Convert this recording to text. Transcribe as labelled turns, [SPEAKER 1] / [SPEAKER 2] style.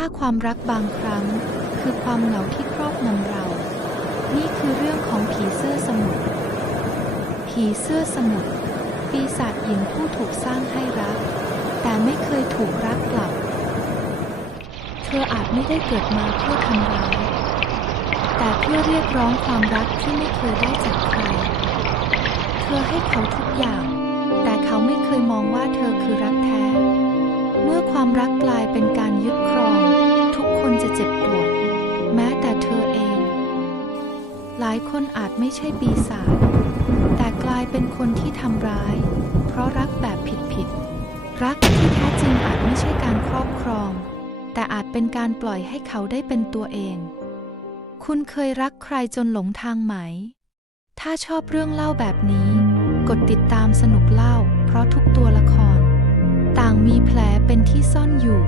[SPEAKER 1] ถ้าความรักบางครั้ง คือความเหงาที่ครอบงำเรา นี่คือเรื่องของผีเสื้อสมุทรผีเสื้อสมุทรปีศาจหญิงผู้ถูกสร้างให้รัก แต่ไม่เคยถูกรักกลับ เธออาจไม่ได้เกิดมาเพื่อทำร้าย แต่เพื่อเรียกร้องความรักที่ไม่เคยได้จากใคร เธอให้เขาทุกอย่าง แต่เขาไม่เคยมองว่าเธอคือรักแท้ เมื่อความรักกลายเป็นการยึดครอง จะเจ็บปวด แม้แต่เธอเอง หลายคนอาจไม่ใช่ปีศาจแต่กลายเป็นคนที่ทำร้าย เพราะรักแบบผิดๆรักที่แท้จริงอาจไม่ใช่การครอบครอง แต่อาจเป็นการปล่อยให้เขาได้เป็นตัวเอง คุณเคยรักใครจนหลงทางไหม ถ้าชอบเรื่องเล่าแบบนี้ กดติดตามสนุกเล่า เพราะทุกตัวละคร ต่างมีแผลเป็นที่ซ่อนอยู่